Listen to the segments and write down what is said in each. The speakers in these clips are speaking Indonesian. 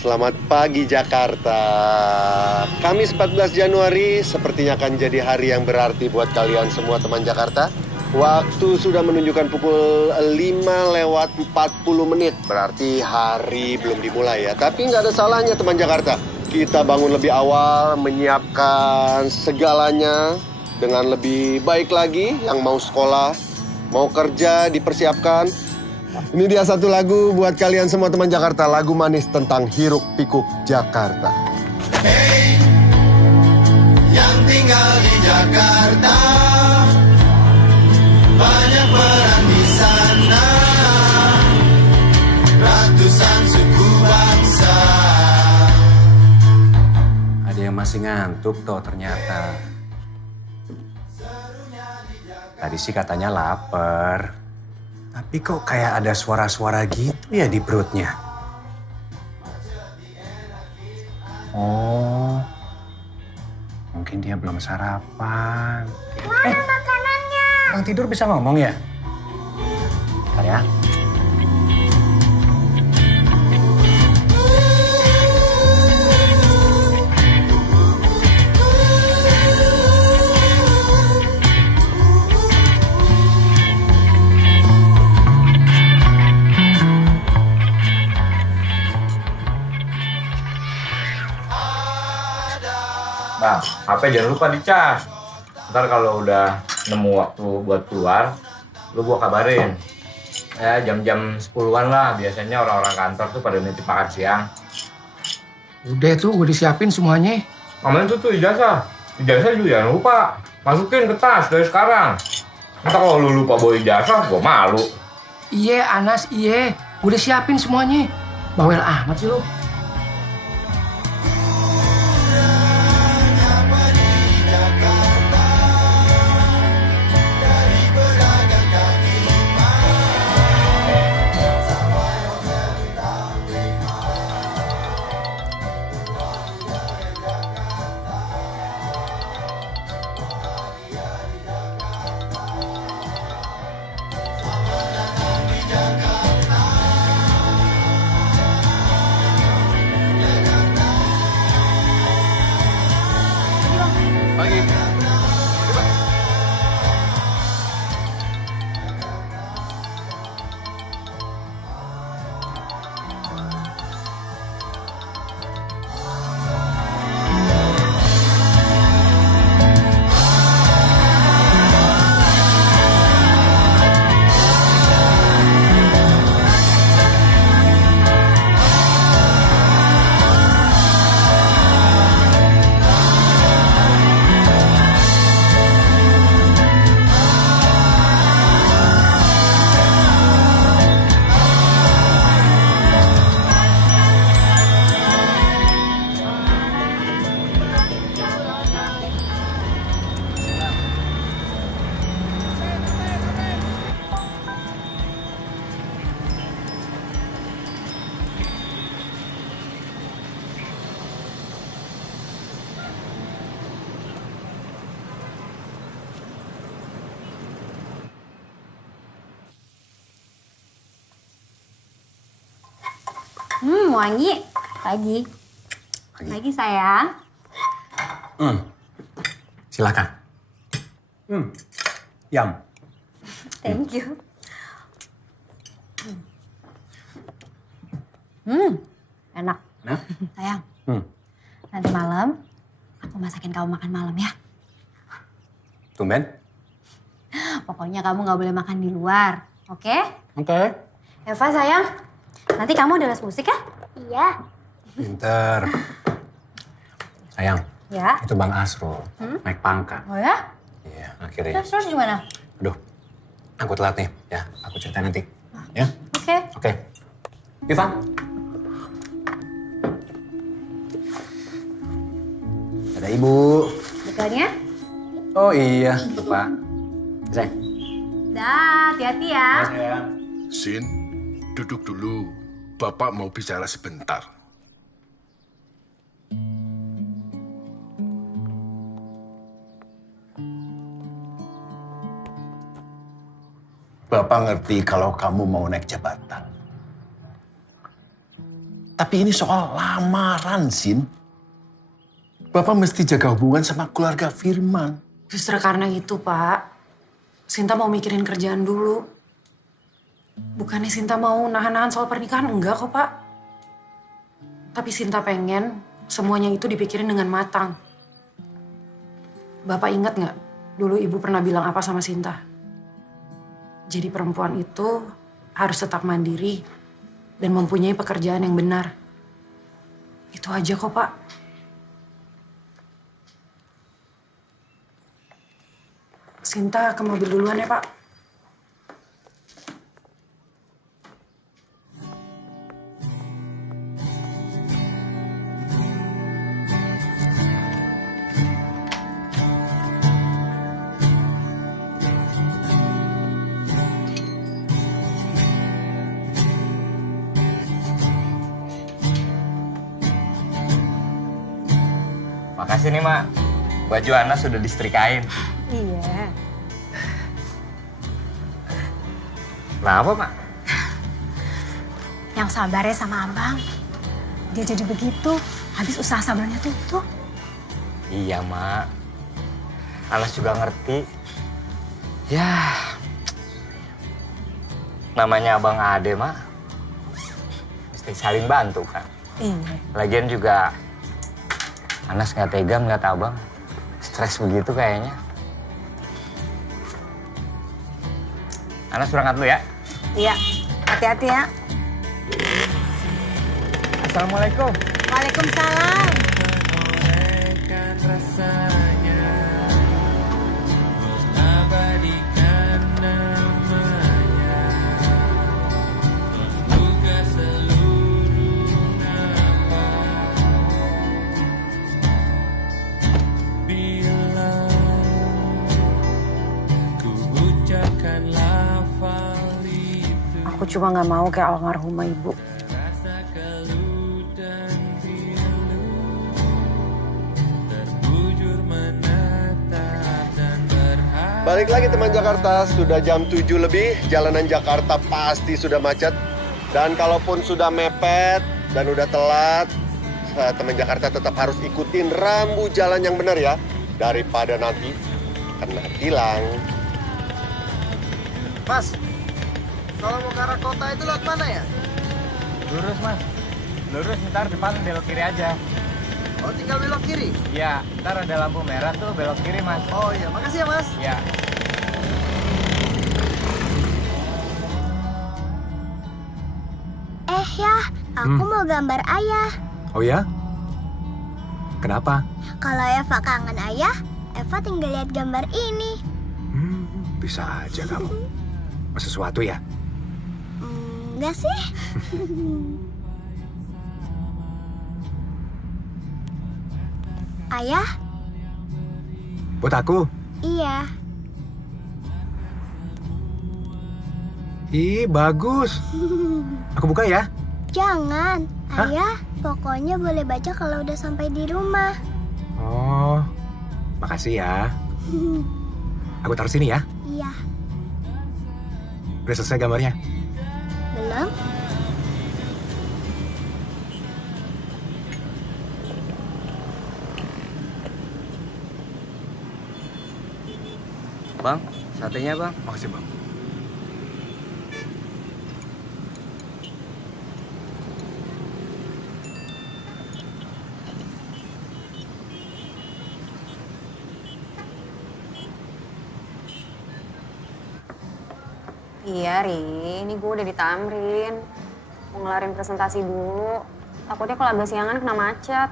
Selamat pagi Jakarta. Kamis 14 Januari sepertinya akan jadi hari yang berarti buat kalian semua teman Jakarta. Waktu sudah menunjukkan pukul 5:40. Berarti hari belum dimulai ya. Tapi nggak ada salahnya teman Jakarta. Kita bangun lebih awal, menyiapkan segalanya dengan lebih baik lagi. Yang mau sekolah, mau kerja, dipersiapkan. Ini dia satu lagu buat kalian semua teman Jakarta. Lagu manis tentang hiruk pikuk Jakarta. Hey, yang tinggal di Jakarta, banyak peran di sana, ratusan suku bangsa. Ada yang masih ngantuk toh ternyata. Tadi sih katanya lapar. Tapi kok kayak ada suara-suara gitu ya di perutnya? Oh, mungkin dia belum sarapan. Mana makanannya? Orang tidur bisa ngomong ya? Bentar ya. Bang, HP jangan lupa dicas. Ntar kalau udah nemu waktu buat keluar, lu gua kabarin. Ya jam-jam 10-an lah, biasanya orang-orang kantor tuh pada nitip makan siang. Udah tuh, gue disiapin semuanya. Ngomongin tuh ijazah. Ijazah juga jangan lupa. Masukin ke tas dari sekarang. Ntar kalau lu lupa bawa ijazah, gua malu. Iya, Anas, iya. Gue udah siapin semuanya. Bawel amat sih lu. Wangi. Pagi. Pagi sayang. Silakan. Yum. Thank you. Enak. Nah? Sayang. Nanti malam aku masakin kamu makan malam ya. Tumben? Pokoknya kamu nggak boleh makan di luar, oke? Oke. Eva sayang, nanti kamu ada les musik ya? Iya. Pinter. Sayang, Ya. itu Bang Asrul naik pangkat. Oh ya? Iya, akhirnya. Terus gimana? Aduh, aku telat nih. Ya, aku cerita nanti. Ya? Oke. Oke. Ivan. Ada Ibu. Bekalnya? Oh iya, lupa. Sayang. Dah, hati-hati ya. Sayang. Sin, duduk dulu. Bapak mau bicara sebentar. Bapak ngerti kalau kamu mau naik jabatan. Tapi ini soal lamaran, Sin. Bapak mesti jaga hubungan sama keluarga Firman. Justru karena itu, Pak. Sinta mau mikirin kerjaan dulu. Bukannya Sinta mau nahan-nahan soal pernikahan, enggak kok, Pak. Tapi Sinta pengen semuanya itu dipikirin dengan matang. Bapak ingat nggak, dulu Ibu pernah bilang apa sama Sinta? Jadi perempuan itu harus tetap mandiri dan mempunyai pekerjaan yang benar. Itu aja kok, Pak. Sinta ke mobil duluan ya, Pak. Makasih nih, Mak. Baju Anas sudah disetrikain. Iya. Kenapa, Mak? Yang sabar ya sama abang. Dia jadi begitu, habis usaha sabarnya tutup. Iya, Mak. Anas juga ngerti. Ya, namanya Abang Ade, Mak. Mesti saling bantu, kan? Iya. Lagian juga Anas nggak tega ngeliat Abang. Stres begitu kayaknya. Anas berangkat dulu ya. Iya, hati-hati ya. Assalamualaikum. Waalaikumsalam. Aku cuma nggak mau kayak almarhumah Ibu. Balik lagi teman Jakarta, sudah jam 7 lebih, jalanan Jakarta pasti sudah macet. Dan kalaupun sudah mepet dan udah telat, teman Jakarta tetap harus ikutin rambu jalan yang benar ya. Daripada nanti kena tilang. Mas, kalau mau ke arah kota itu lewat mana ya? Lurus, Mas. Lurus, ntar depan belok kiri aja. Oh, tinggal belok kiri? Iya, ntar ada lampu merah tuh belok kiri, Mas. Oh iya, makasih ya Mas. Iya. Ya, aku mau gambar ayah. Oh ya? Kenapa? Kalau Eva kangen ayah, Eva tinggal lihat gambar ini. Bisa aja kamu. Sesuatu ya? Enggak sih? Ayah? Buat aku? Iya. Ih, bagus. Aku buka ya? Jangan. Hah? Ayah, pokoknya boleh baca kalau udah sampai di rumah. Oh, makasih ya. Aku taruh sini ya. Iya. Udah selesai gambarnya? Belum? Bang, satenya, Bang. Makasih, Bang. Iya, Ri. Ini gue udah ditamrin. Mau ngelarin presentasi dulu. Takutnya kalau agak siangan kena macet.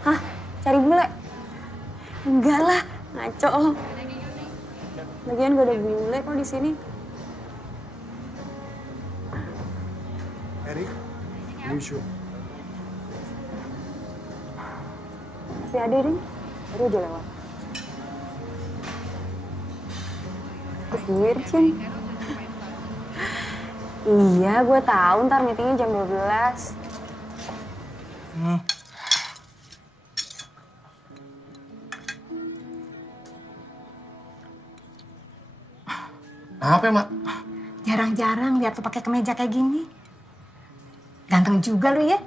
Hah? Cari bule? Enggak lah, ngaco lo. Lagian gue ada bule kok di sini. Erik, Yusuf. Tapi ada, Rin. Baru aja lewat. Wircin. Iya, gue tahu ntar meetingnya jam 12. Apa ya, Mak? Jarang-jarang lihat lu pakai kemeja kayak gini. Ganteng juga lu ya.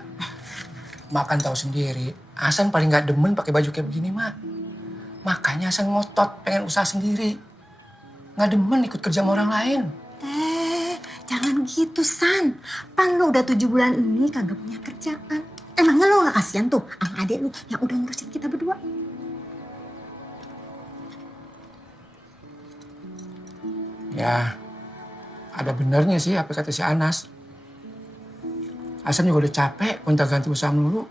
Mak kan tahu sendiri, Hasan paling gak demen pakai baju kayak begini, Mak. Makanya Hasan ngotot pengen usaha sendiri. Gak demen ikut kerja sama orang lain. Jangan gitu, San. Pan lu udah 7 bulan ini kagak punya kerjaan. Emangnya lu gak kasihan tuh sama adik lu yang udah ngurusin kita berdua? Ya, ada benernya sih apa kata si Anas. Hasan juga udah capek gonta-ganti usaha melulu.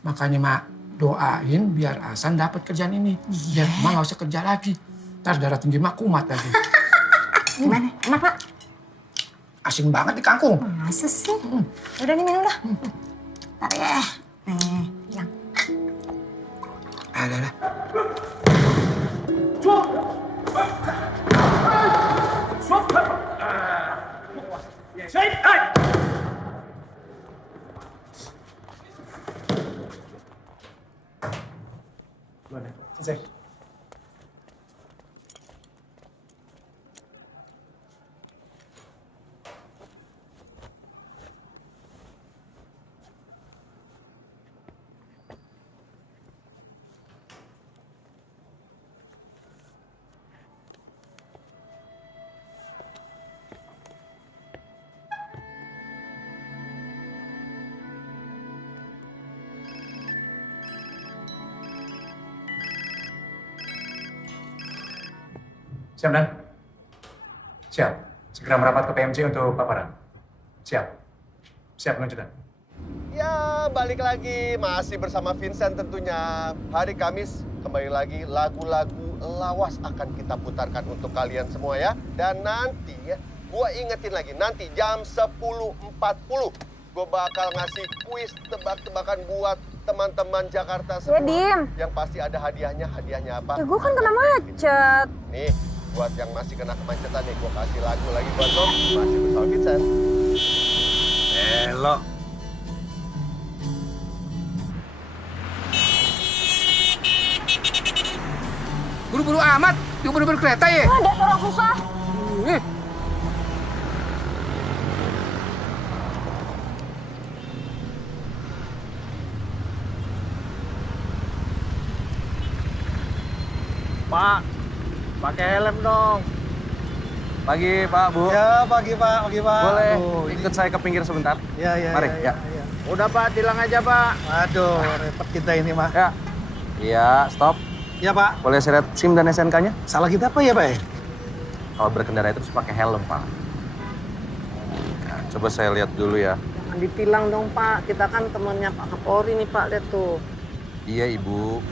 Makanya Mak doain biar Hasan dapat kerjaan ini. Biar Mak gak usah kerja lagi. Ntar darah tinggi Mak kumat lagi. Gimana? Enak, Pak? Asin banget di kangkung. Masa sih? Udah nih minum dah. Ntar ya. Nih, yang. Ada. Selesai. Siap, Dan? Siap. Segera merapat ke PMC untuk paparan. Siap. Siap, lanjutan. Ya, balik lagi. Masih bersama Vincent tentunya. Hari Kamis, kembali lagi lagu-lagu lawas akan kita putarkan untuk kalian semua ya. Dan nanti ya, gua ingetin lagi. Nanti jam 10.40, gua bakal ngasih kuis tebak-tebakan buat teman-teman Jakarta semua. Ya, Dim. Yang pasti ada hadiahnya. Hadiahnya apa? Ya gue kan kena macet. Nih, buat yang masih kena kemacetan nih, gua kasih lagu lagi buat lo. Masih bersama Vincent. Belok. Buru-buru amat, buru-buru kereta ya? Ada orang susah. Pak, pakai helm dong. Pagi, Pak, Bu. Ya, pagi Pak. Boleh ikut saya ke pinggir sebentar? Ya. Mari, ya. Udah Pak, tilang aja Pak. Aduh, repot kita ini Pak. Ya. Iya, stop. Ya Pak. Boleh seret SIM dan SNK-nya? Salah kita apa ya Pak? Kalau berkendara itu harus pakai helm, Pak. Nah, coba saya lihat dulu ya. Jangan ditilang dong Pak, kita kan temannya Pak Kapolri nih Pak, lihat tuh. Iya, Ibu.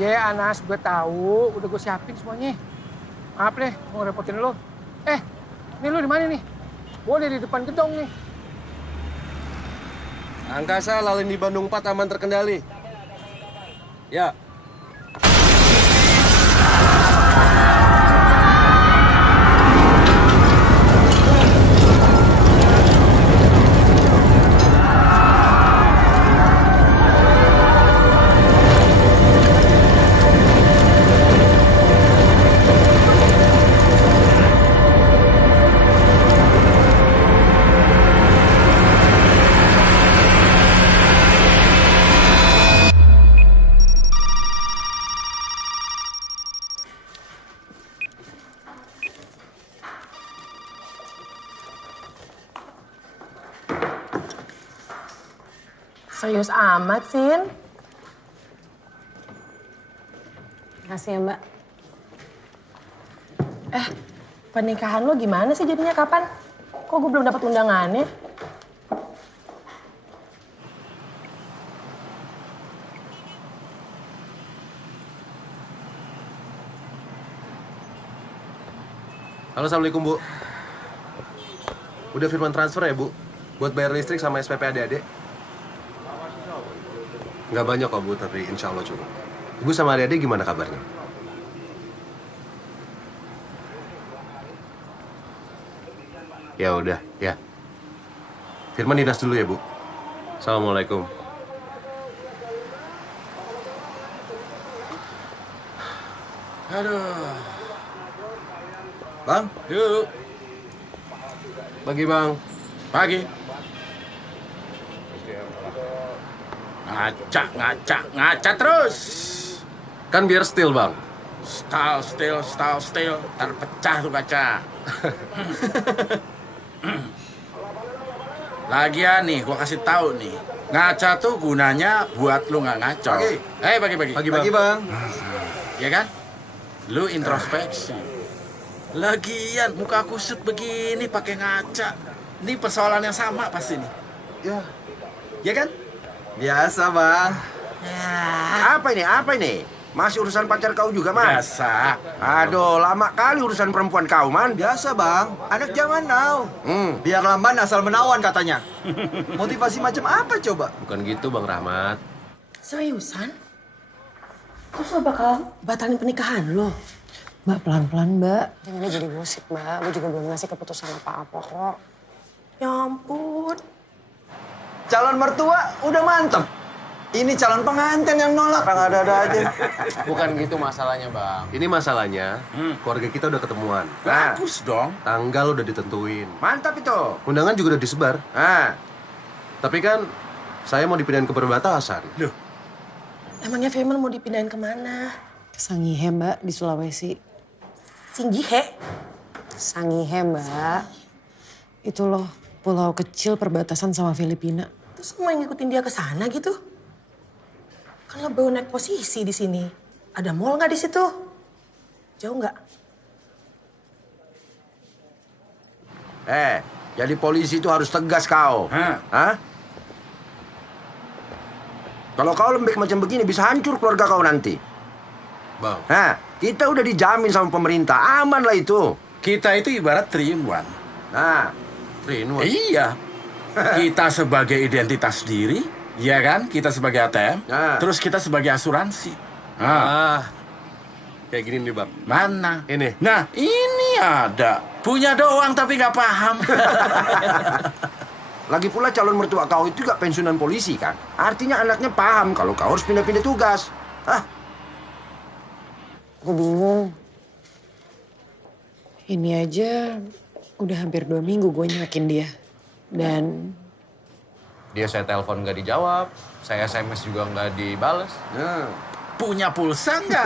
Iya, Anas, gue tahu. Udah gue siapin semuanya. Maaf deh, mau repotin lo. Ini lo di mana nih? Gue udah di depan gedung nih. Angkasa lalin di Bandung 4 aman terkendali. Ya. Serius amat, Sin. Makasih ya, Mbak. Pernikahan lo gimana sih jadinya kapan? Kok gue belum dapat undangannya? Halo, Assalamualaikum, Bu. Udah Firman transfer ya, Bu? Buat bayar listrik sama SPP adik-adik? Nggak banyak kok, Bu, tapi insya Allah cukup. Ibu sama adik-adik gimana kabarnya? Ya udah, ya. Firman dinas dulu ya, Bu. Assalamualaikum. Aduh. Bang? Yuk. Pagi, Bang. Pagi. Ngaca terus. Kan biar still, Bang. Still. Terpecah tuh kaca. Lagian nih, gua kasih tahu nih. Ngaca tuh gunanya buat lu nggak ngaco. Pagi. Pagi, Bang. Ya kan? Lu introspeksi. Lagian muka kusut begini pakai ngaca. Ini persoalan yang sama pasti nih. Ya kan? Biasa, Bang. Apa ini? Masih urusan pacar kau juga, Man? Biasa. Aduh, lama kali urusan perempuan kau, Man. Biasa, Bang. Anak zaman now. Biar lamban asal menawan katanya. Motivasi macam apa coba? Bukan gitu, Bang Rahmat. Seriusan? Terus lo bakal batalin pernikahan lo? Mbak, pelan-pelan, Mbak. Jangan jadi gosip, Mbak. Gue juga belum ngasih keputusan apa-apa kok. Ya ampun. Calon mertua udah mantep. Ini calon pengantin yang nolak. Ada-ada aja. Bukan gitu masalahnya, Bang. Ini masalahnya, keluarga kita udah ketemuan. Bagus dong. Tanggal udah ditentuin. Mantap itu. Undangan juga udah disebar. Tapi kan, saya mau dipindahin ke perbatasan. Loh. Emangnya Firman mau dipindahin kemana? Ke Sangihe, Mbak, di Sulawesi. Singgihe? Sangihe, Mbak. Itu loh, pulau kecil perbatasan sama Filipina. Terus mau ngikutin dia ke sana gitu? Kan lo baru naik posisi di sini. Ada mall nggak di situ? Jauh nggak? Jadi polisi itu harus tegas kau. Hah? Kalau kau lembek macam begini bisa hancur keluarga kau nanti. Bang. Kita udah dijamin sama pemerintah, aman lah itu. Kita itu ibarat 3-in-1. Iya. Kita sebagai identitas diri, ya kan? Kita sebagai ATM, terus kita sebagai asuransi. Kayak gini nih, Bang. Mana? Ini. Nah, ini ada. Punya doang tapi nggak paham. Lagi pula calon mertua kau itu juga pensiunan polisi kan? Artinya anaknya paham kalau kau harus pindah-pindah tugas. Gue bingung. Ini aja udah hampir 2 minggu gue nyuekin dia. Dan Dia saya telepon nggak dijawab, saya SMS juga nggak dibales. Punya pulsa nggak?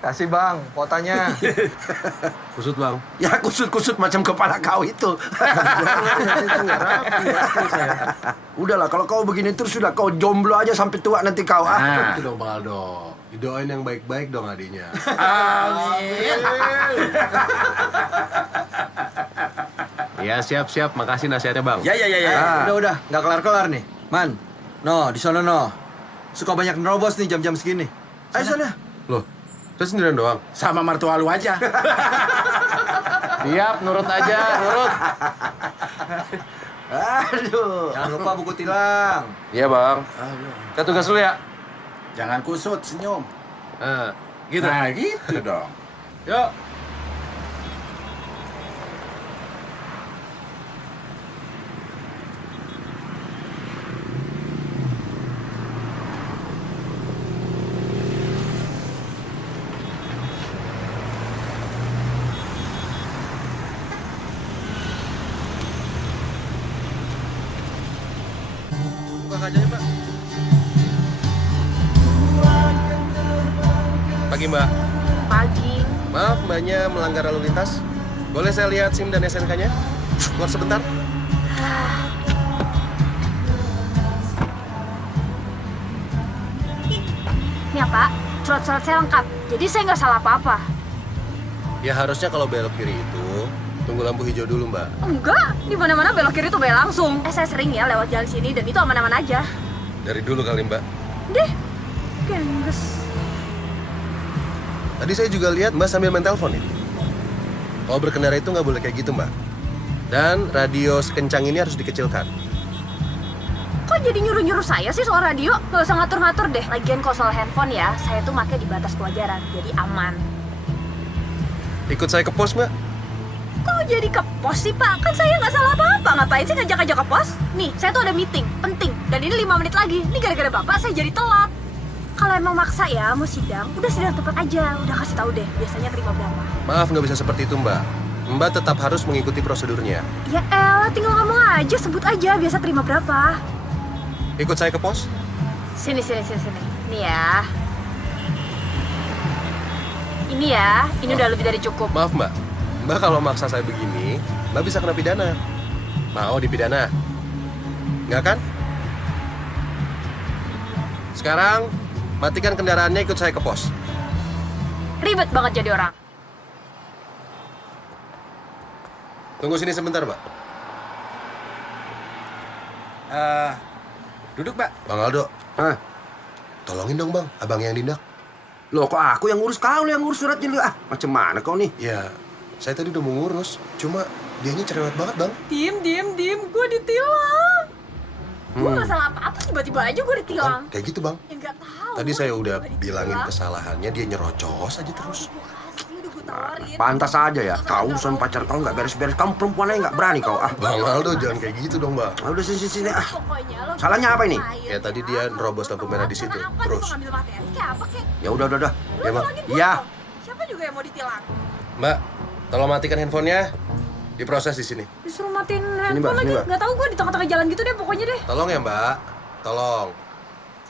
Kasih, Bang, kuotanya. Kusut, Bang. Ya kusut-kusut macam kepala kau itu. Udahlah, kalau kau begini terus sudah kau jomblo aja sampai tua nanti kau. Itu dong, Bang Aldo. Didoain yang baik-baik dong adiknya. Amin. Ya, siap-siap. Makasih nasihatnya, Bang. Ya. Udah. Nggak kelar-kelar nih. Man, di sono suka banyak nerobos nih jam-jam segini. Ayo sana. Loh, saya sendirian doang? Sama mertua lu aja. Siap, nurut aja, nurut. Aduh. Jangan lupa buku tilang. Iya, Bang. Kita tugas dulu ya. Jangan kusut, senyum. Gitu. Nah, gitu dong. Yuk. Kacanya, Pak. Pagi, Mbak. Pagi. Maaf, Mbaknya melanggar lalu lintas. Boleh saya lihat SIM dan SNK-nya? Keluar sebentar. Nih ya, Pak, surat-surat saya lengkap. Jadi saya nggak salah apa-apa. Ya harusnya kalau belok kiri itu tunggu lampu hijau dulu, Mbak. Enggak, di mana-mana belok kiri tuh belok langsung. Saya sering ya lewat jalan sini dan itu aman-aman aja. Dari dulu kali, Mbak. Deh, gengges. Tadi saya juga lihat Mbak sambil main telepon nih. Kalau berkendara itu nggak boleh kayak gitu, Mbak. Dan radio sekencang ini harus dikecilkan. Kok jadi nyuruh-nyuruh saya sih soal radio? Gak usah ngatur-ngatur deh. Lagian kalau soal handphone ya, saya tuh pakai di batas kewajaran, jadi aman. Ikut saya ke pos, Mbak. Kok jadi ke pos sih, Pak? Kan saya nggak salah apa-apa. Ngapain sih ngajak-ngajak ke pos? Nih, saya tuh ada meeting penting. Dan ini 5 menit lagi. Ini gara-gara Bapak saya jadi telat. Kalau emang maksa ya mau sidang, udah sidang tempat aja. Udah kasih tahu deh, biasanya terima berapa. Maaf, nggak bisa seperti itu, Mbak. Mbak tetap harus mengikuti prosedurnya. Ya elah, tinggal ngomong aja, sebut aja biasa terima berapa. Ikut saya ke pos. Sini. Nih ya. Ini ya, ini udah lebih dari cukup. Maaf, Mbak. Mbak kalau maksa saya begini, Mbak bisa kena pidana. Mau dipidana? Nggak kan? Sekarang, matikan kendaraannya, ikut saya ke pos. Ribet banget jadi orang. Tunggu sini sebentar, Mbak. Duduk, Mbak. Bang Aldo. Hah? Tolongin dong, Bang. Abang yang dindak. Loh, kok aku yang ngurus? Kau yang ngurus suratnya lu. Ah, macam mana kau nih? Ya, saya tadi udah mau ngurus. Cuma dianya cerewet banget, Bang. Diem. Gue ditilang. Gue gak salah apa-apa, tiba-tiba aja gue ditilang. Kayak gitu, Bang. Ya gak tahu. Tadi saya udah bilangin kesalahannya, dia nyerocos aja terus. Pantas aja ya. Kau urusan pacar kau nggak beres-beres. Kamu perempuan aja nggak berani kau. Ah, Bang Aldo, jangan kayak gitu dong, Bang. udah sini. Ah, salahnya apa ini? Ya tadi dia nerobos lampu merah di situ. Terus. Ya udah. Ya, Bang. Iya. Siapa juga yang mau ditilang? Mbak, tolong matikan handphonenya. Diproses di sini. Disuruh matiin Mbak, handphone lagi. ini, Mbak. Gak tahu gue di tengah-tengah jalan gitu deh pokoknya deh. Tolong ya, Mbak. Tolong.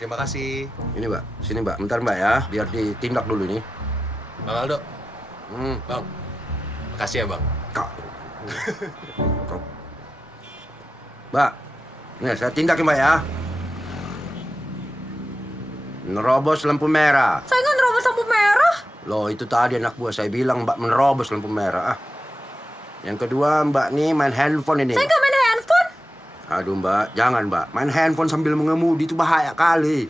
Terima kasih. Ini, Mbak. Sini, Mbak. Bentar, Mbak ya. Biar ditindak dulu nih. Bang Aldo. Bang. Makasih ya, Bang. Kak. Kau. Mbak. Nih, saya tindak ya, Mbak ya. Nerobos lampu merah. Saya nggak nerobos lampu merah. Loh, itu tadi anak buah saya bilang Mbak menerobos lampu merah. Ah. Yang kedua, Mbak nih main handphone ini. Saya nggak main handphone. Aduh, Mbak. Jangan, Mbak. Main handphone sambil mengemudi itu bahaya kali.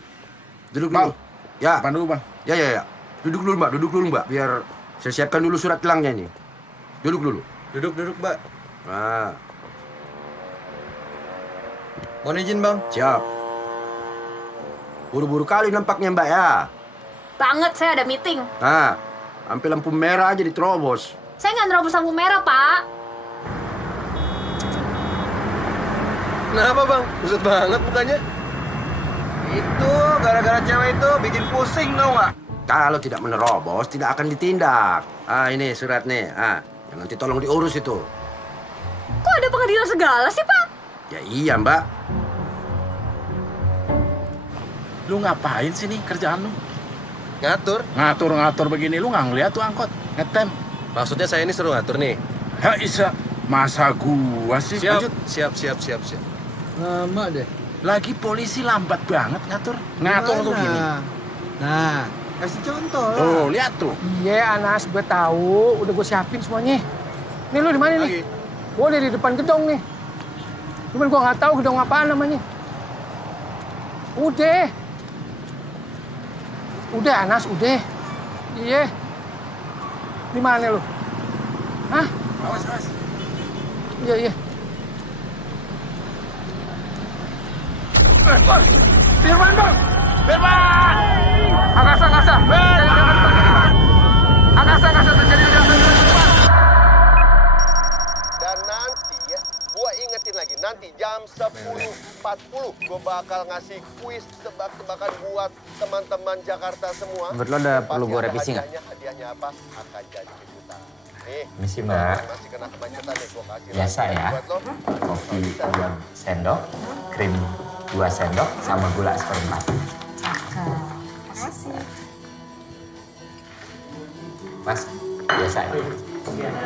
Duduk dulu. Ya. Depan dulu, Bang. Ya. Duduk dulu, Mbak. Biar saya siapkan dulu surat tilangnya ini. Duduk dulu. Duduk, Mbak. Nah, Mohon izin, Bang. siap. Buru-buru kali nampaknya, Mbak ya. Banget, saya ada meeting. Nah, sampai lampu merah aja diterobos. Saya nggak nerobos lampu merah, Pak. Kenapa, Bang? Buset banget mukanya. Itu gara-gara cewek itu bikin pusing, tau nggak? Kalau tidak menerobos, tidak akan ditindak. Ah, ini surat nih. Ah, ya nanti tolong diurus itu. Kok ada pengadilan segala sih, Pak? Ya iya, Mbak. Lu ngapain sih nih kerjaan lu? Ngatur. Ngatur begini lu nggak ngeliat tuh angkot ngetem. Maksudnya saya ini suruh ngatur nih. Ya Isa, masa gua sih? Lanjut. Siap. Lama deh. Lagi polisi lambat banget ngatur. Ngatur tuh gini. Nah, kasih contoh lah. Tuh, lihat tuh. Iya, Anas, gue tahu. Udah gue siapin semuanya. Nih lu di mana nih? Gue di depan gedung nih. Cuman gue nggak tahu gedung apaan namanya. Udah, Anas, udah. Iya. Di mana lu? Hah? Awas. Iya. Firman, Bang! Firman! Angkasa. Angkasa terjadi Dan nanti ya, gua ingetin lagi, nanti jam 10.40 gua bakal ngasih kuis tebak-tebakan buat teman-teman Jakarta semua. Menurut lo ada perlu gua revisi nggak? Hadiahnya apa? Akan jadi kejutan. Nih, Misi, Mbak. masih kena kemacetan nih, gua kasih Biasa lagi ya. buat lo. Kopi 2 sendok, krim 2 sendok, sama gula 1/4. Makasih. Mas, biasa ya? Ini yang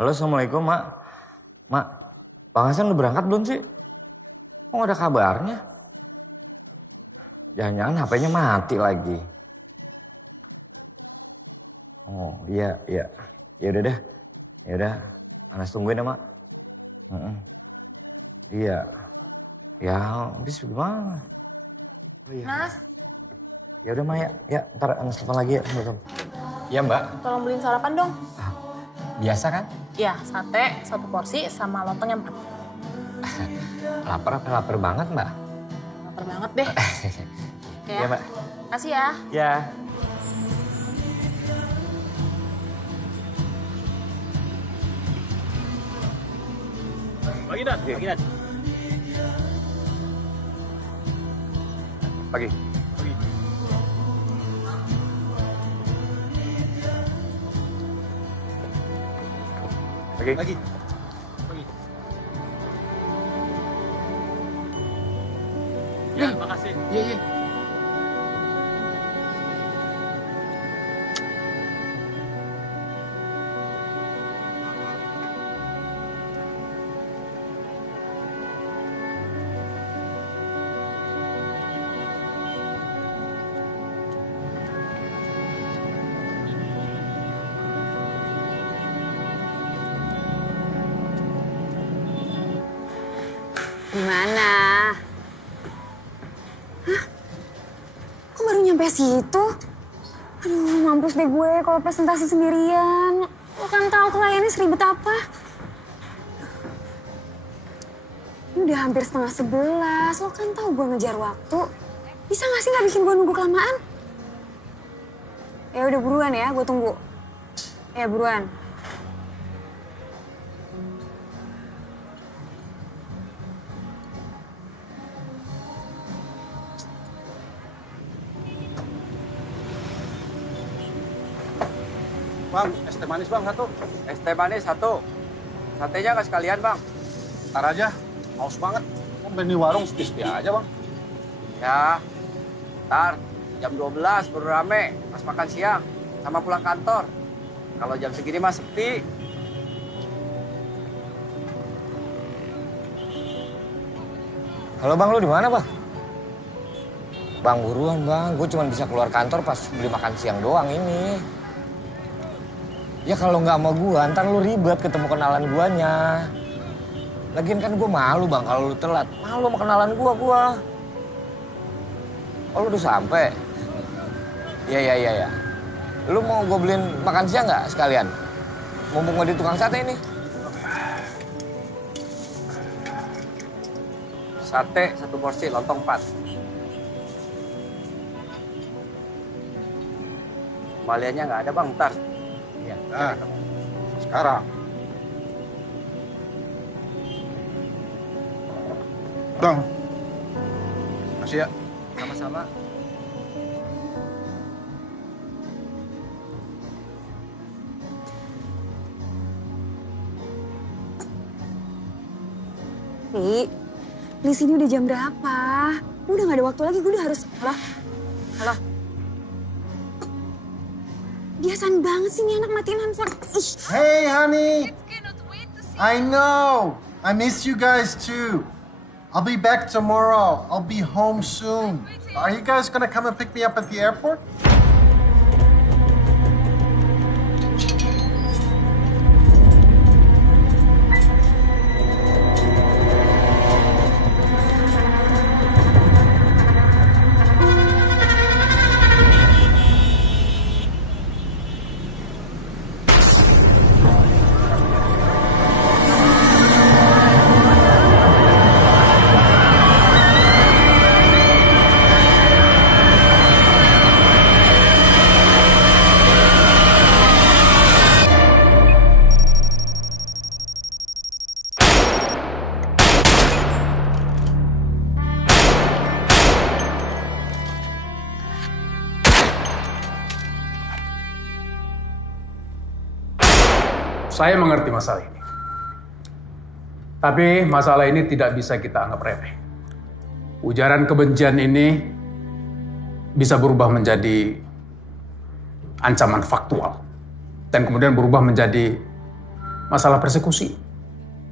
Halo, Assalamualaikum, Mak. Mak, Bang Hasan udah berangkat belum sih? Kok nggak ada kabarnya? Jangan-jangan HP-nya mati lagi. Oh, iya. Ya udah deh. Ya udah, Anas tungguin ya, Mak. Iya. Ya, habis gimana? Oh, iya. Mas, Ya udah, Mak, ya. Ntar Anas telepon lagi ya. Iya, Mbak. tolong beliin sarapan dong. Biasa kan? Ya, sate 1 porsi sama lontong yang 4. Lapar apa lapar banget, Mbak? Lapar lapar banget deh. Iya, Mbak. Kasih ya. Ya. Pagi, Dan. Pagi, Dan. Pagi. Pagi. Pagi. Ya, makasih. Iya, iya. Gimana? Hah? Kok baru nyampe situ? Aduh, mampus deh gue kalau presentasi sendirian. Lo kan tahu kliennya seribet apa. Ini udah hampir 10:30. Lo kan tahu gue ngejar waktu. Bisa nggak sih nggak bikin gue nunggu kelamaan? Ya udah buruan ya, gue tunggu. Ya buruan. Bang, es teh manis bang satu. Es teh manis satu. Satenya nggak sekalian bang. Ntar aja, haus banget. Mau beli warung sepi-sepi aja bang. Ya, ntar jam 12 baru rame pas makan siang sama pulang kantor. Kalau jam segini mah sepi. Halo Bang, lu di mana, Bang? Bang, buruan, Bang. Gue cuma bisa keluar kantor pas beli makan siang doang ini. Ya kalau nggak mau gue, ntar lu ribet ketemu kenalan guanya. Lagian kan gue malu, Bang, kalau lu telat. Malu sama kenalan gue. Oh, lu udah sampai? Iya. Lu mau gue beliin makan siang nggak sekalian? Mumpung gue di tukang sate ini. Sate 1 porsi, lontong 4. Kembaliannya nggak ada bang, ntar. Iya. Nah, sekarang. Bang. Makasih ya. Sama-sama. Di sini udah jam berapa? Udah gak ada waktu lagi, gue udah harus... Halo? Biasaan banget sih nih anak matiin handphone. Ih. Hey, honey. I know. I miss you guys too. I'll be back tomorrow. I'll be home soon. Are you guys gonna come and pick me up at the airport? Saya mengerti masalah ini. Tapi masalah ini tidak bisa kita anggap remeh. Ujaran kebencian ini bisa berubah menjadi ancaman faktual. Dan kemudian berubah menjadi masalah persekusi.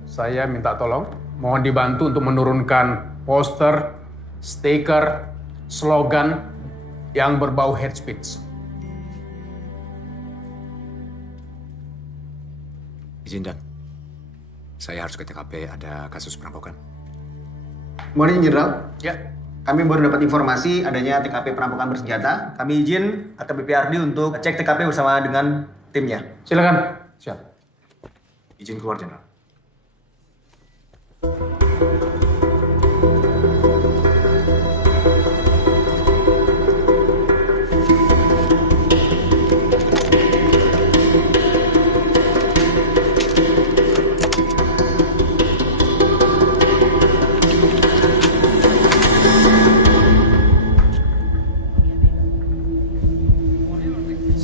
Saya minta tolong, mohon dibantu untuk menurunkan poster, stiker, slogan yang berbau hate speech. Izin Dan, saya harus ke TKP, ada kasus perampokan. Morning, Jenderal. Ya. Kami baru dapat informasi adanya TKP perampokan bersenjata. Kami izin AKBP Ardi untuk cek TKP bersama dengan timnya. Silakan. Siap. Izin keluar, Jenderal.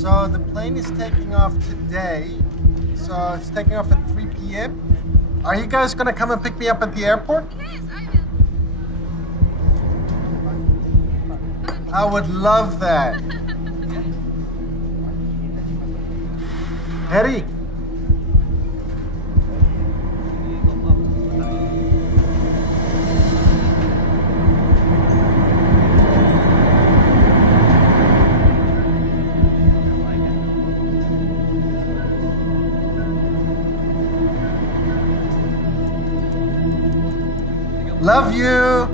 So the plane is taking off today. So it's taking off at 3 p.m. Are you guys gonna come and pick me up at the airport? Yes, I will. I would love that. Harry. Love you.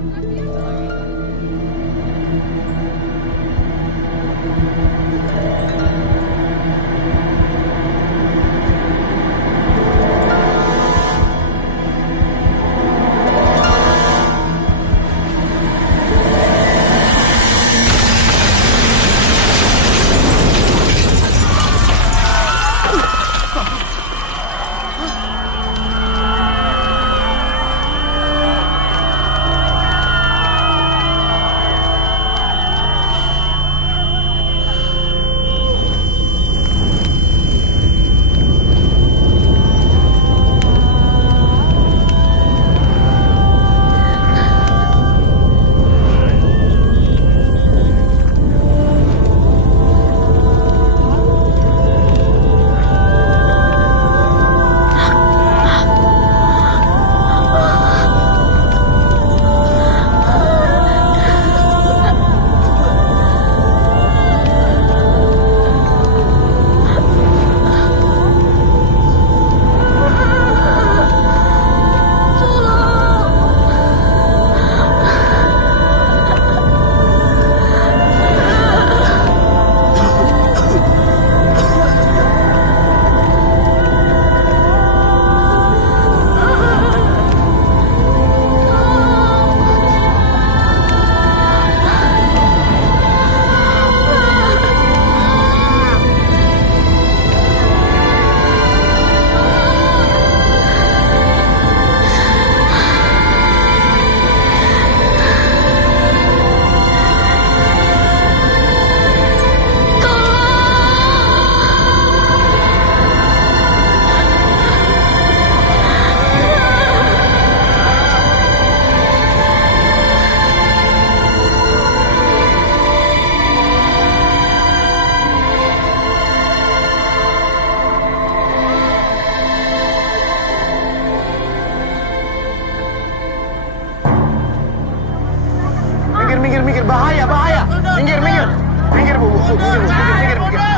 Minggir, bahaya, bahaya. Minggir, minggir. Minggir, Bu. Minggir.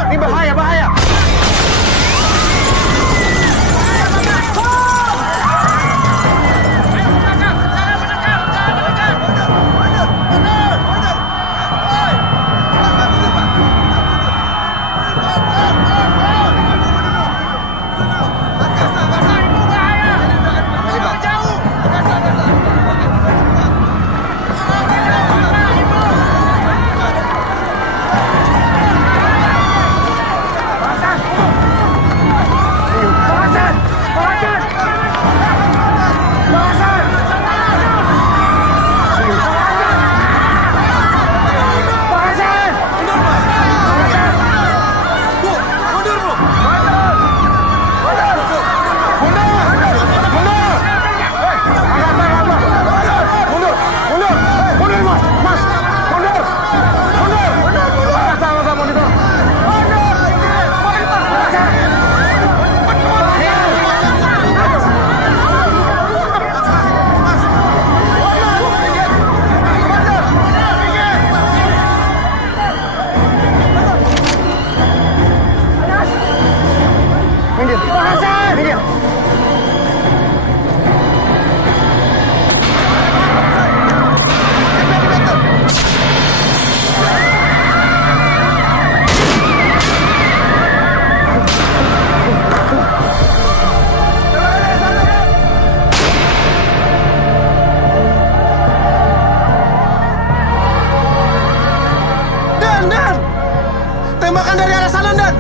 Ini bahaya, bahaya. Tembakan dari arah sana, Dan!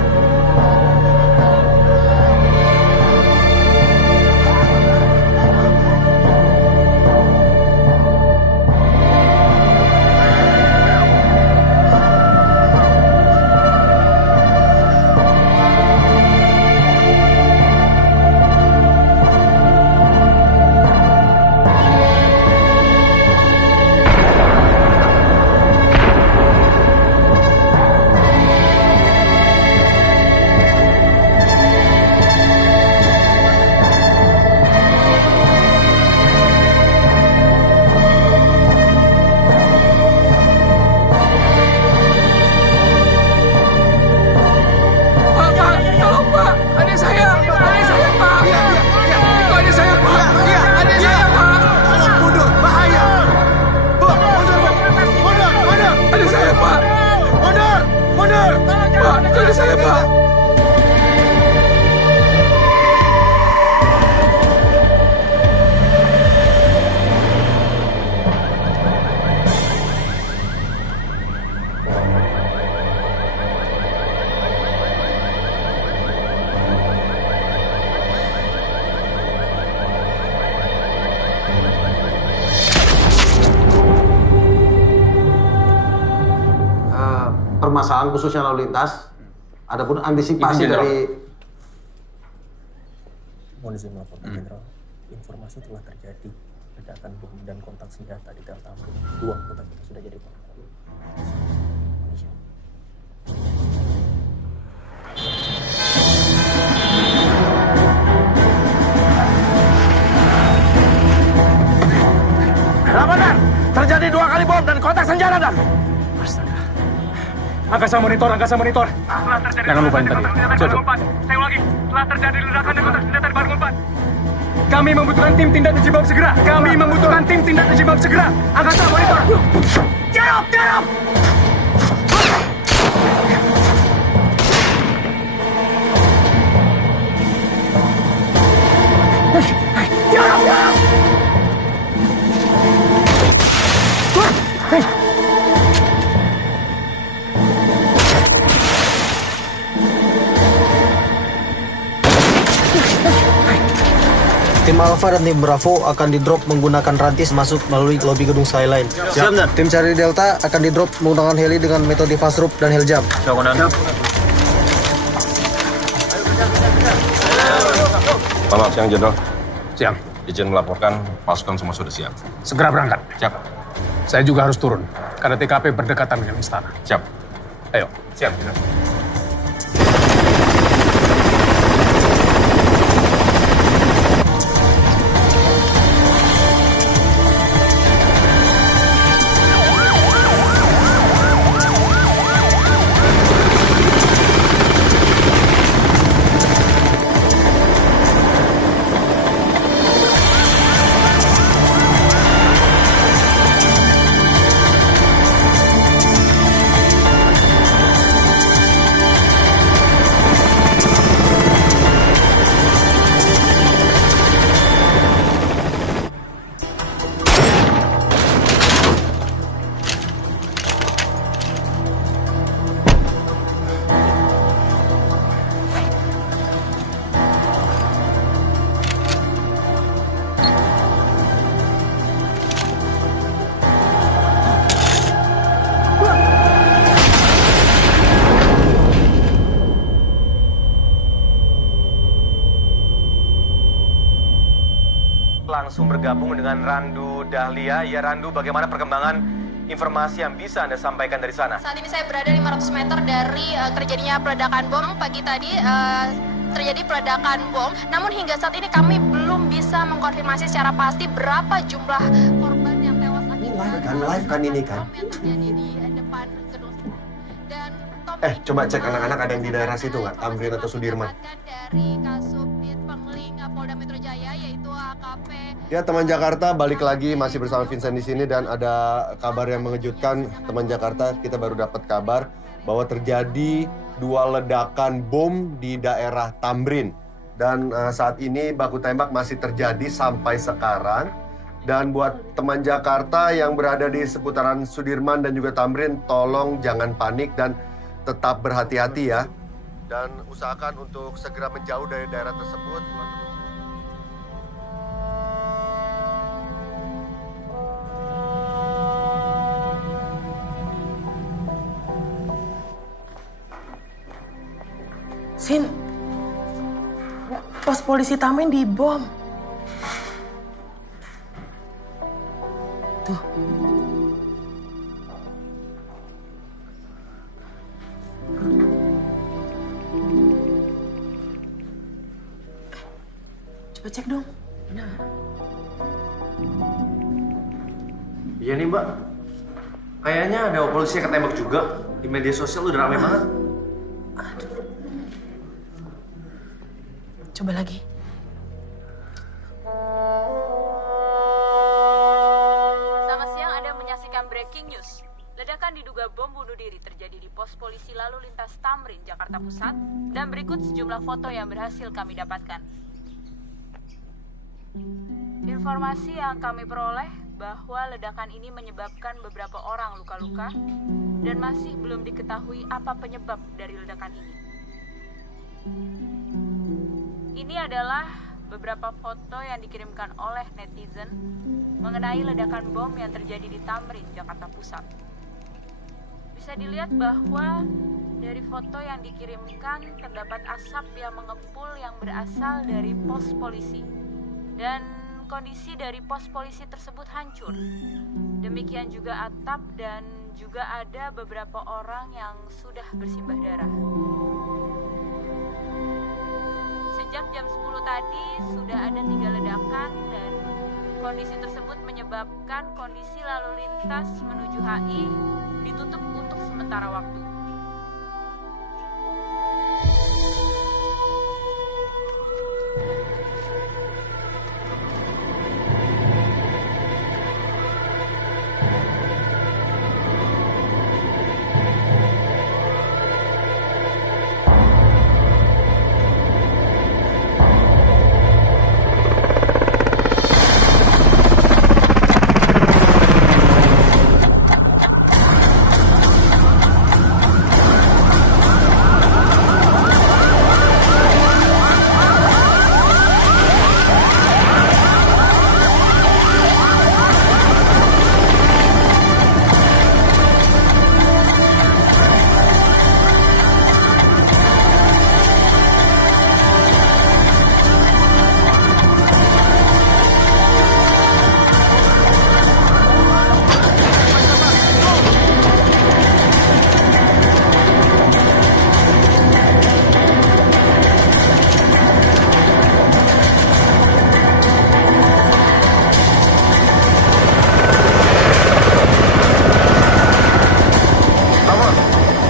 Jaga saya, Pak. Permasalahan khususnya lalu lintas, adapun antisipasi dari Mohon izin melaporkan Jenderal, informasi telah terjadi ledakan bom dan kontak senjata di Delta Tamrin. 2 anggota kita sudah jadi korban. Laporan! Terjadi 2 kali bom dan kontak senjata, Dan. Astaga. Angkasa monitor. Jangan lupain tadi. Saya ulangi, telah terjadi ledakan dan kontak senjata di Bandung 4. Kami membutuhkan tim tindak uji bom segera. Angkasa monitor. Jarap! Tim Alpha dan tim Bravo akan di-drop menggunakan rantis masuk melalui lobi gedung Skyline. Siap, Dan. Tim cari Delta akan di-drop menggunakan heli dengan metode fast rope dan hell jump. Selamat siang, Jenderal. Siang. Izin melaporkan, pasukan semua sudah siap. Segera berangkat. Siap. Saya juga harus turun, karena TKP berdekatan dengan istana. Siap. Ayo. Siap, Jenderal. Langsung bergabung dengan Randu Dahlia. Ya Randu, bagaimana perkembangan informasi yang bisa Anda sampaikan dari sana? Saat ini saya berada 500 meter dari terjadinya peledakan bom. Pagi tadi terjadi peledakan bom, namun hingga saat ini kami belum bisa mengkonfirmasi secara pasti berapa jumlah korban yang tewas akibat live kan ini kan. yang terjadi di depan gedung. Dan Coba cek anak-anak ada yang di daerah situ nggak? Tamrin atau Sudirman? dari Kasubdit Pengling Polda Metro Jaya yaitu AKP. Ya, teman Jakarta, balik lagi masih bersama Vincent di sini dan ada kabar yang mengejutkan. Teman Jakarta, kita baru dapat kabar bahwa terjadi 2 ledakan bom di daerah Tamrin. Dan saat ini baku tembak masih terjadi sampai sekarang. Dan buat teman Jakarta yang berada di seputaran Sudirman dan juga Tamrin, tolong jangan panik dan tetap berhati-hati ya. Dan usahakan untuk segera menjauh dari daerah tersebut. Sin, pos polisi Tamrin dibom. Tuh. Coba cek dong. Benar. Iya nih Mbak. Kayaknya ada polisi yang ketembak juga. Di media sosial udah rame banget. Coba lagi. Selamat siang, Anda menyaksikan breaking news. Ledakan diduga bom bunuh diri terjadi di pos polisi lalu lintas Tamrin, Jakarta Pusat, dan berikut sejumlah foto yang berhasil kami dapatkan. Informasi yang kami peroleh bahwa ledakan ini menyebabkan beberapa orang luka-luka dan masih belum diketahui apa penyebab dari ledakan ini. Ini adalah beberapa foto yang dikirimkan oleh netizen mengenai ledakan bom yang terjadi di Tamrin, Jakarta Pusat. Bisa dilihat bahwa dari foto yang dikirimkan terdapat asap yang mengepul yang berasal dari pos polisi. Dan kondisi dari pos polisi tersebut hancur. Demikian juga atap dan juga ada beberapa orang yang sudah bersimbah darah. Sejak jam 10 tadi sudah ada 3 ledakan dan kondisi tersebut menyebabkan kondisi lalu lintas menuju HI ditutup untuk sementara waktu.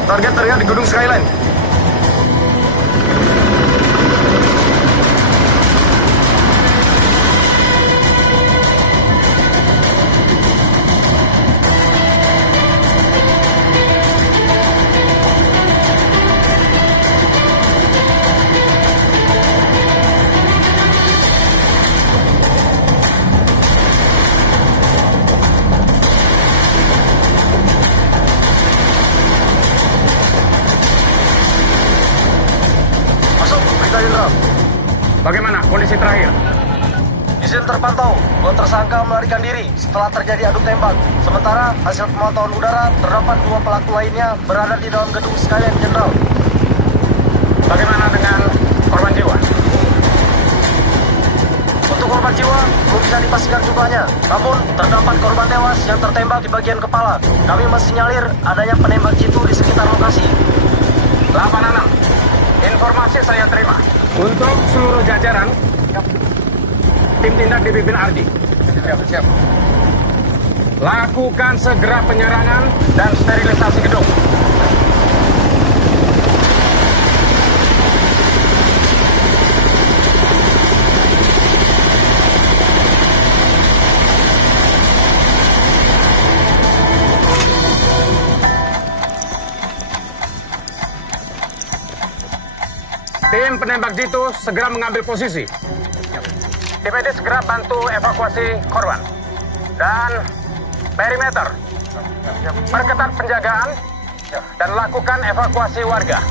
Target terlihat di Gedung Skyline. Bagaimana kondisi terakhir? Izin terpantau, 2 tersangka melarikan diri setelah terjadi adu tembak. Sementara hasil pemantauan udara terdapat 2 pelaku lainnya berada di dalam gedung Skyline General. Bagaimana dengan korban jiwa? Untuk korban jiwa belum bisa dipastikan jumlahnya, namun terdapat korban tewas yang tertembak di bagian kepala. Kami masih nyalir adanya penembak jitu di sekitar lokasi. 86. Informasi saya terima. Untuk seluruh jajaran, tim tindak dipimpin Ardi. Siap. Lakukan segera penyerangan dan sterilisasi gedung. Tim penembak jitu segera mengambil posisi. DPD segera bantu evakuasi korban. Dan perimeter. Perketat penjagaan dan lakukan evakuasi warga.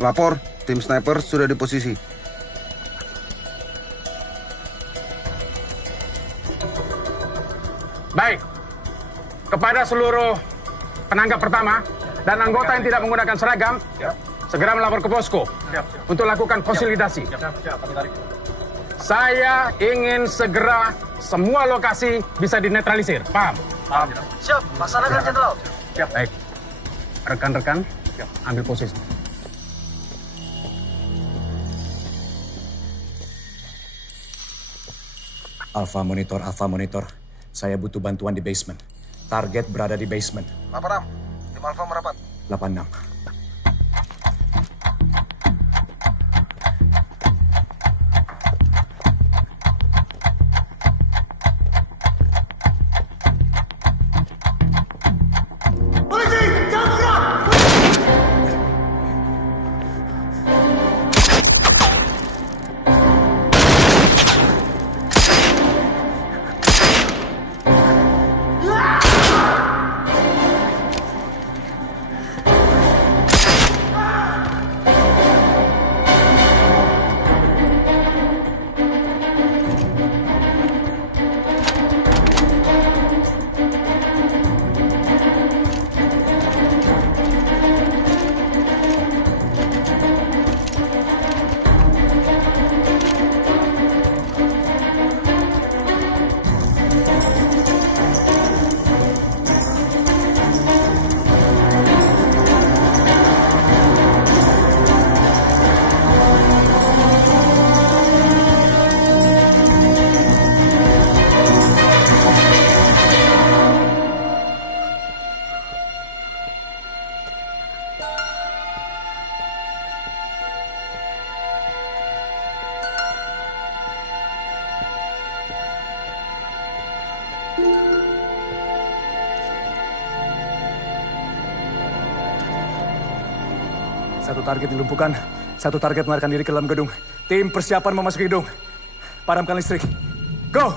Lapor, tim sniper sudah di posisi. Baik. Kepada seluruh penanggap pertama dan anggota yang tidak menggunakan seragam, segera melapor ke posko untuk lakukan konsolidasi. Saya ingin segera semua lokasi bisa dinetralisir. Paham? Paham. Siap, laksanakan Jenderal. Baik. Rekan-rekan, ambil posisi. Alpha Monitor. Saya butuh bantuan di basement. Target berada di basement. Laporan. Tim Alpha merapat. 86. Satu target dilumpuhkan, satu target melarikan diri ke dalam gedung. Tim persiapan memasuki gedung. Padamkan listrik. Go!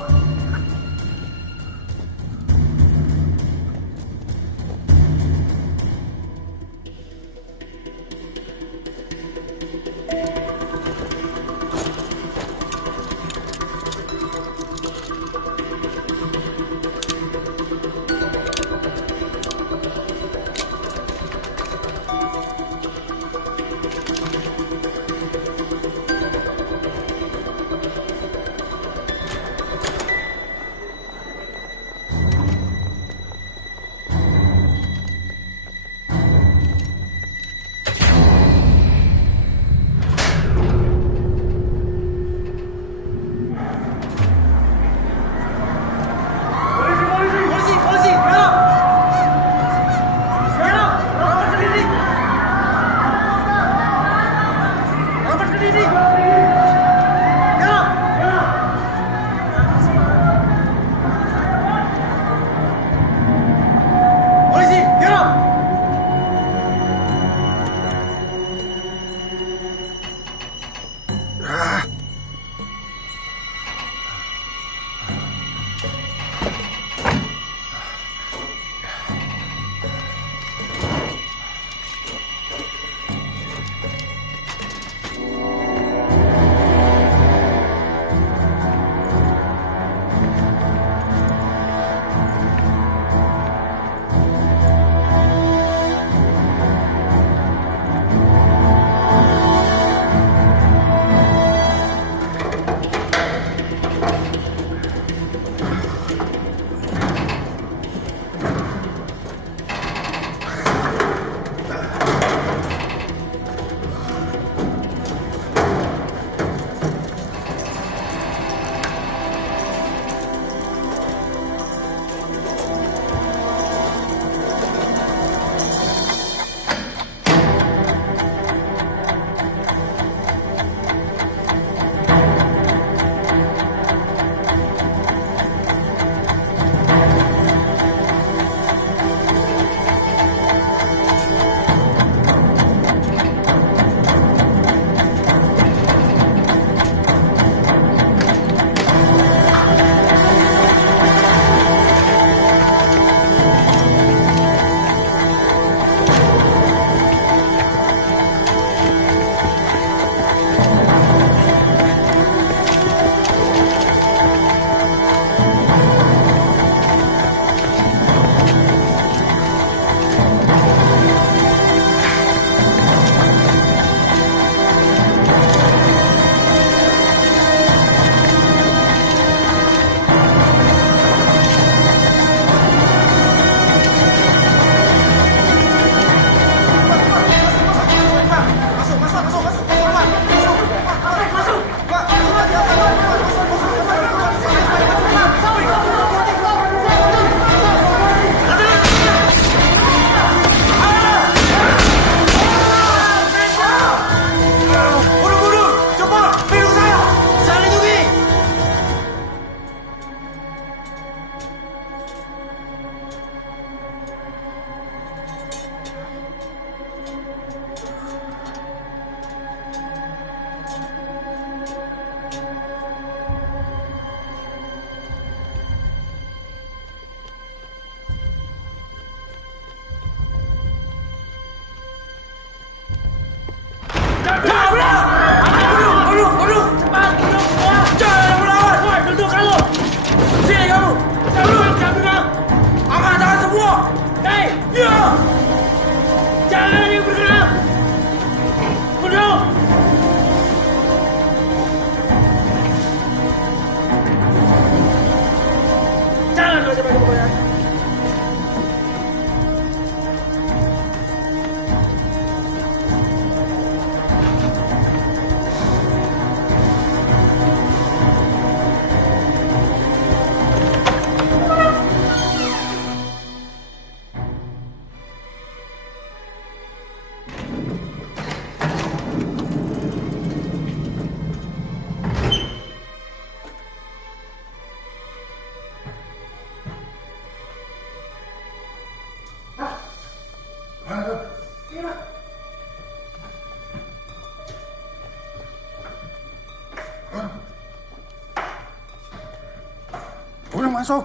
masuk.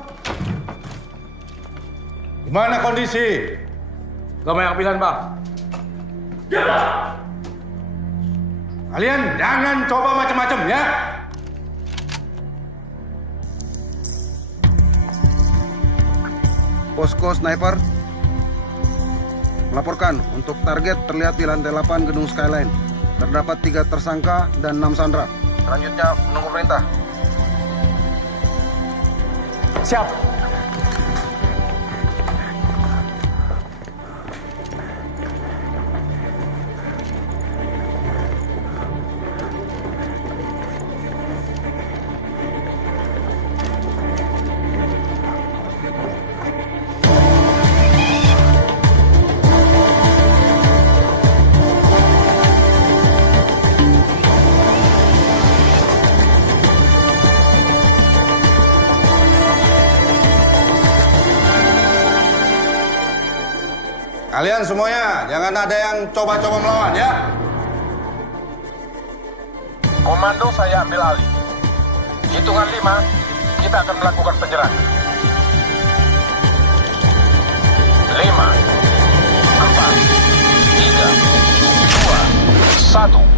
Gimana kondisi? Gak banyak pilihan, Bang. Ya, Pak. Kalian jangan coba macam-macam ya. Posko sniper melaporkan untuk target terlihat di lantai 8 gedung Skyline. Terdapat 3 tersangka dan 6 sandera. Selanjutnya menunggu perintah. Siap. Kalian semuanya, jangan ada yang coba-coba melawan ya. Komando saya ambil alih. Hitungan 5, kita akan melakukan penyerangan. 5, 4, 3, 2, 1.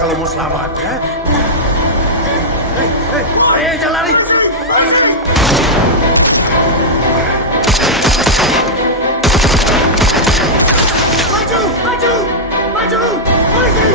Kalau mau selamat ya. Hei, jangan lari. Maju, maju, maju, polisi.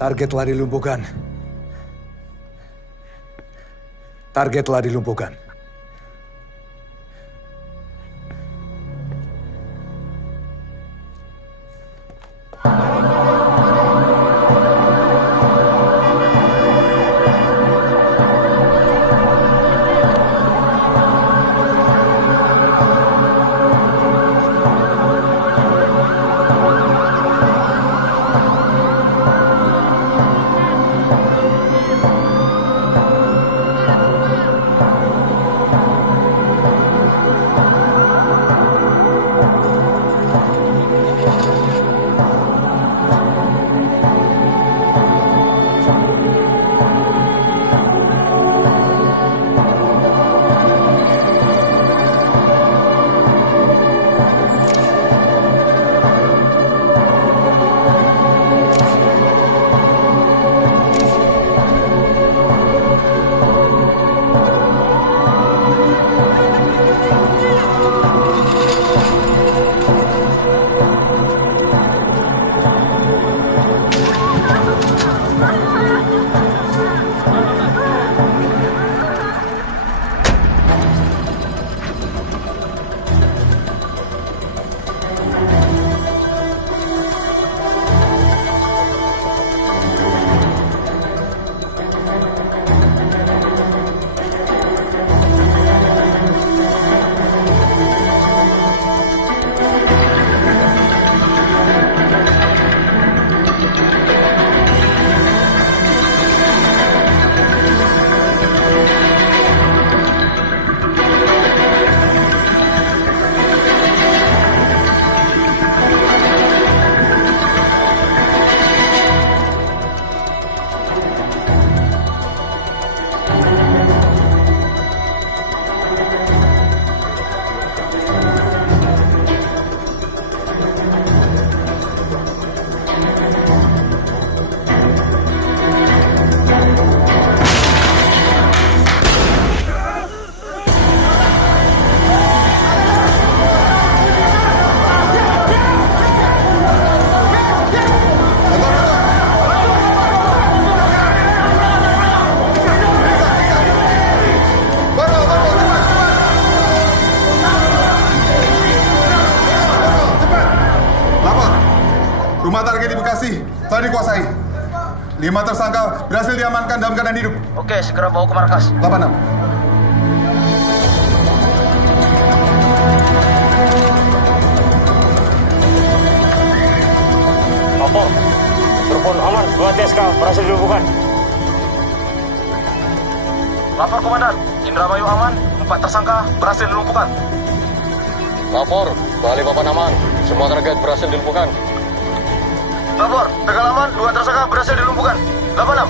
Target telah dilumpuhkan. Target telah dilumpuhkan. Lokasi telah dikuasai. 5 tersangka berhasil diamankan dalam keadaan hidup. Oke, segera bawa ke markas. 86. Lapor. Telepon aman, 2 TSK berhasil dilumpuhkan. Lapor Komandan, Indramayu aman, 4 tersangka berhasil dilumpuhkan. Lapor, Balikpapan aman, semua target berhasil dilumpuhkan. Lapor, Tegal aman, 2 tersangka berhasil dilumpuhkan. 86.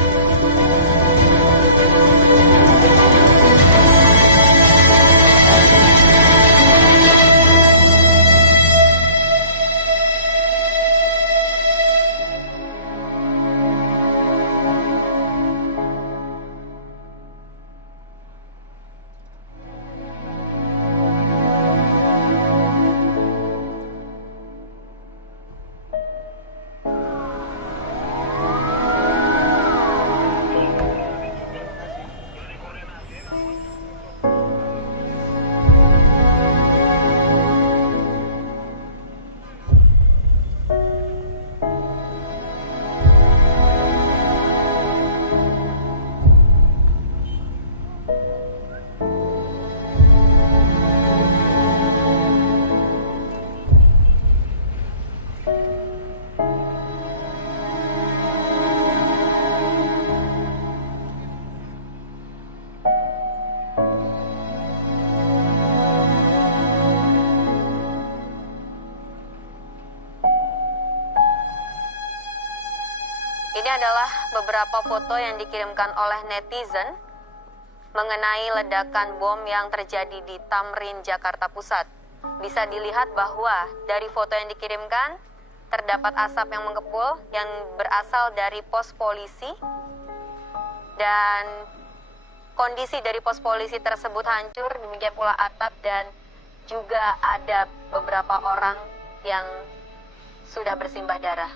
Ini adalah beberapa foto yang dikirimkan oleh netizen mengenai ledakan bom yang terjadi di Tamrin, Jakarta Pusat. Bisa dilihat bahwa dari foto yang dikirimkan terdapat asap yang mengepul yang berasal dari pos polisi, dan kondisi dari pos polisi tersebut hancur, demikian pula atap, dan juga ada beberapa orang yang sudah bersimbah darah.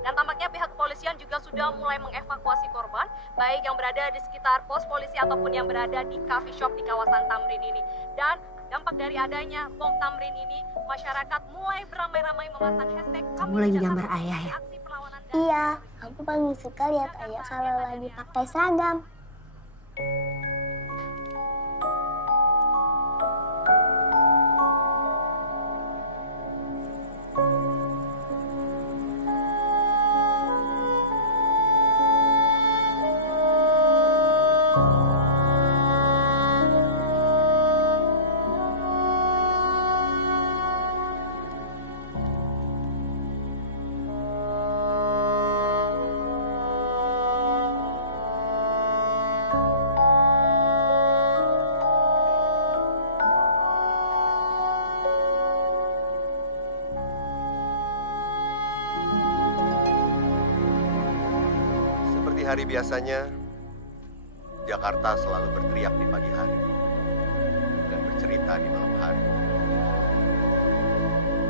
Dan tampaknya pihak kepolisian juga sudah mulai mengevakuasi korban, baik yang berada di sekitar pos polisi ataupun yang berada di coffee shop di kawasan Tamrin ini. Dan dampak dari adanya bom Tamrin ini, masyarakat mulai beramai-ramai memasang hashtag Kamu lagi gambar ayah ya? Iya, aku paling suka lihat ayah kalau lagi pakai seragam. Seperti hari biasanya, Jakarta selalu berteriak di pagi hari dan bercerita di malam hari.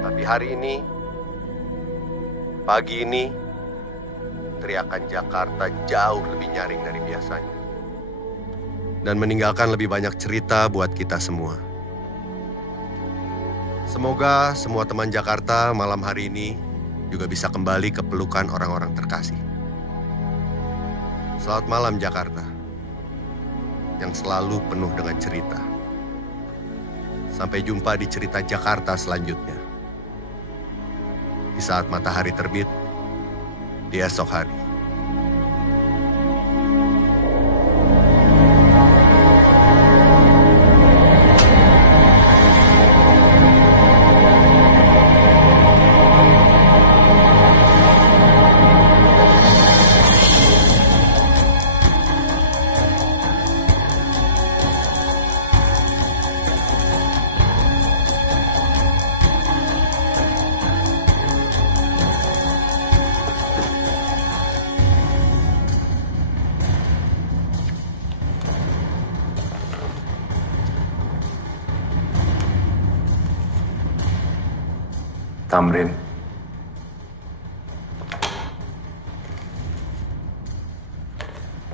Tapi hari ini, pagi ini, teriakan Jakarta jauh lebih nyaring dari biasanya. Dan meninggalkan lebih banyak cerita buat kita semua. Semoga semua teman Jakarta malam hari ini juga bisa kembali ke pelukan orang-orang terkasih. Selamat malam Jakarta, yang selalu penuh dengan cerita. Sampai jumpa di cerita Jakarta selanjutnya. Di saat matahari terbit, di esok hari. Tamrin.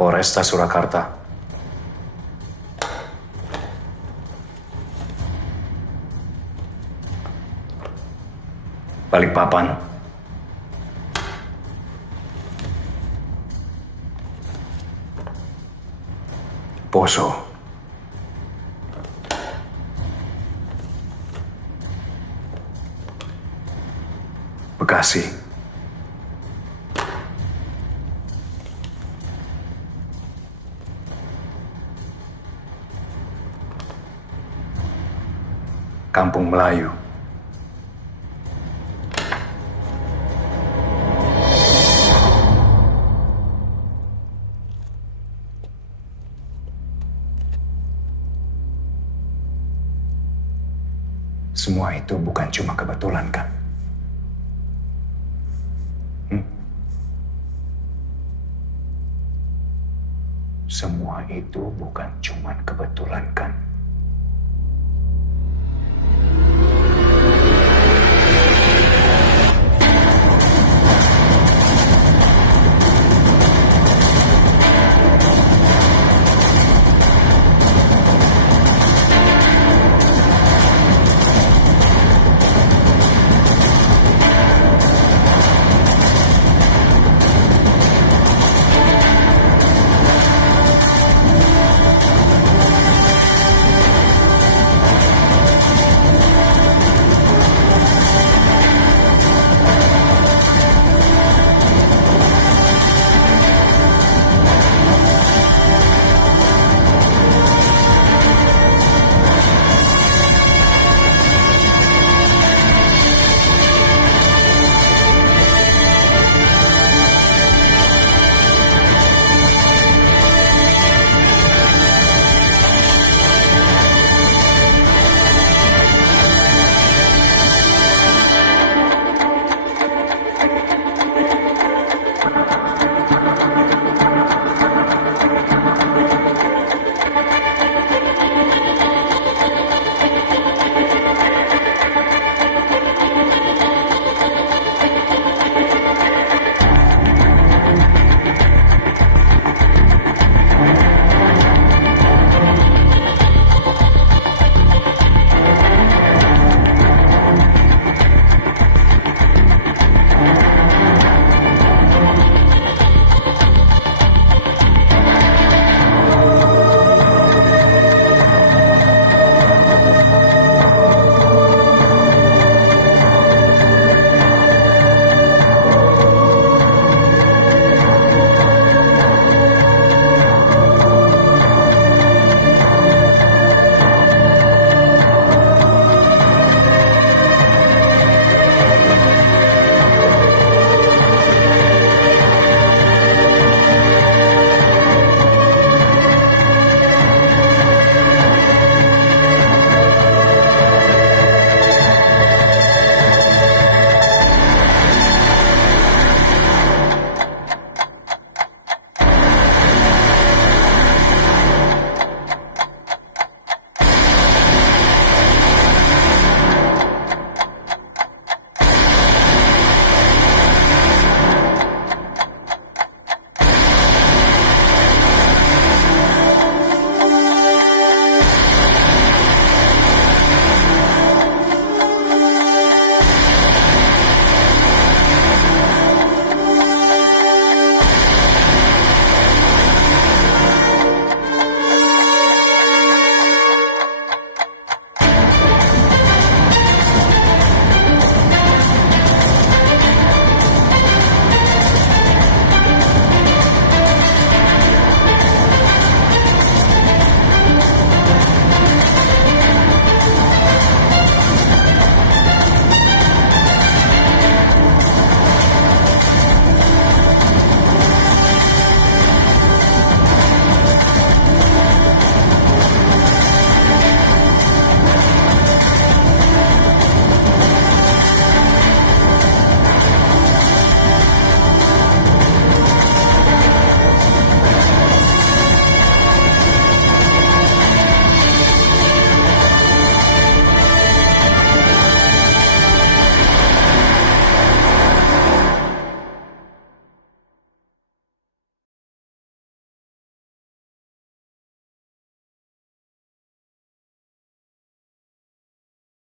Polresta Surakarta. Balikpapan. Poso. Bekasi. Kampung Melayu. Semua itu bukan cuma kebetulan, kan? Semua itu bukan cuma kebetulan, kan?